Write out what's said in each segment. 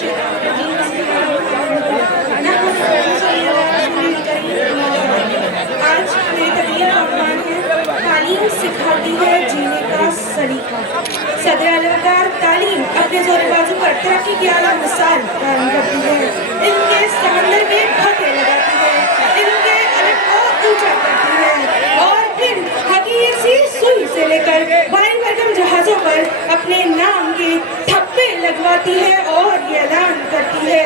आज मेरी तबीयत आसान है। तालीम सिखाती है जीने का सलीका। सदर अलवकार तालीम अपने जोर बाजू पर तरक्की की आला मिसाल कायम करती है। इल्म के समंदर में फतेह लगाती है, इल्म के अलग को ऊंचा करती है और फिर हकीसी सुई से लेकर भारी भरकम जहाजों पर अपने नाम के ठप्पे लगवाती है और ये ऐलान करती है,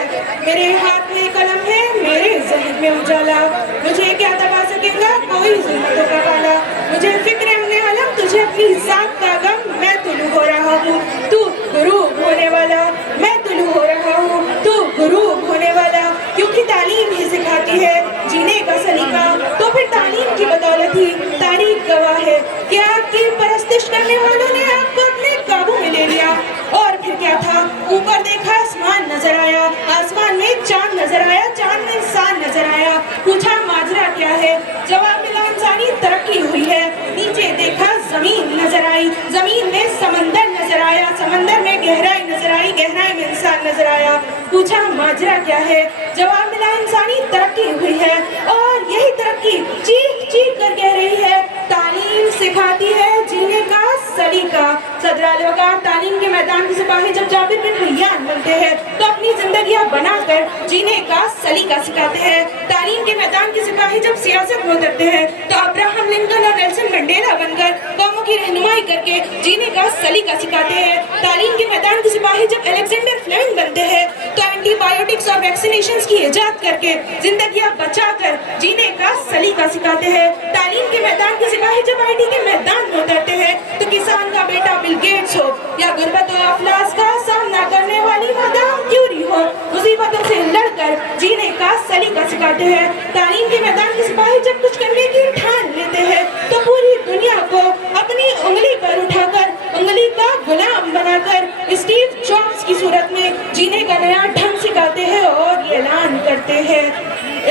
मेरे हाथ में कलम है, मेरे ज़हन में उजाला, मुझे क्या दबा सकेगा कोई ज़ुल्मतों का पाला। मुझे फिक्र हमने आलम, तुझे अपनी ज़ात का गम, मैं तुलू हो रहा हूँ, तू गुरूब होने वाला, मैं तुलू हो रहा हूँ, तू गुरूब होने वाला। क्योंकि तालीम ही सिखाती है जीने का सलीका, तो फिर तालीम की बदौलत ही तारीख गवाह है कि आपकी परस्तिश करने वालों ने आपको अपने काबू में ले लिया। और फिर क्या था, ऊपर देखा आसमान नजर आया, आसमान में चांद नजर आया, चांद में इंसान नजर आया। पूछा माजरा क्या है, जवाब मिला इंसानी तरक्की हुई है। नीचे देखा जमीन नजर आई, जमीन में समंदर नजर आया, समंदर में गहराई नजर आई, गहराई में इंसान नजर आया। पूछा माजरा क्या है, जवाब मिला इंसानी तरक्की हुई है और यही तरक्की चीख चीख कर कह रही है, तालीम सिखाती है जीने का सलीका। सदर अलवकार तालीम के मैदान के सिपाही जब जाबिर बिन हय्यान बनते हैं तो अपनी जिंदगियां बनाकर जीने का सलीका सिखाते हैं। तालीम के मैदान के सिपाही जब सियासत में उतरते हैं तो अब्राहम लिंकन और नेल्सन मंडेला बनकर कौमों की रहनुमाई करके जीने का सलीका सिखाते हैं। तालीम के मैदान के सिपाही जब अलेक्जेंडर फ्लेमिंग बनते हैं तो एंटीबायोटिक्स और वैक्सीनेशंस की इजाद करके जिंदगियां बचाकर जीने का सलीका सिखाते हैं। तालीम के मैदान के सिपाही जब आईटी के मैदान में उतरते हैं तो किसान का बेटा बिल गेट्स हो या गुर्बत और अफलास का सामना करने वाली मदाम क्यूरी हो, मुसीबतों से लड़कर जीने का सलीका सिखाते हैं। तालीम के मैदान के सिपाही जब कुछ करने की ठान लेते हैं तो पूरी दुनिया को अपनी उंगली पर उठाकर उंगली का गुलाम बनाकर स्टीव जॉब्स की सूरत में जीने का नया ढंग सिखाते हैं और ये ऐलान करते हैं,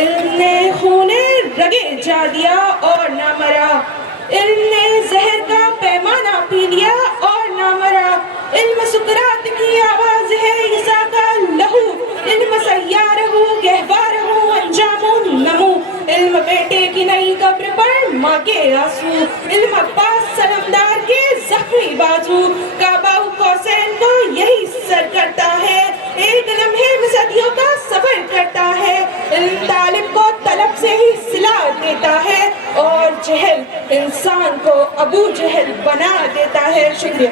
इल्म ने खूने रगे जा दिया और ना मरा, इल्म ने जहर का पैमाना पी लिया और ना मरा। इल्म सुकरात की आवाज है ईसा का लहू, इल्म सय्यारहू गहवारहू अंजामुन नमू, इल्म बेटे की नई कब्र पर माँ के आंसू, इल्म अब्बास सलमदार के जख्मी बाजू, काबा हुसैन को यही सर करता है, एक लम्हे में सदियों का सफर करता है। इल्म तालिब को तलब से ही सिला देता है और जहल इंसान को अबू जहल बना देता है। शुक्रिया।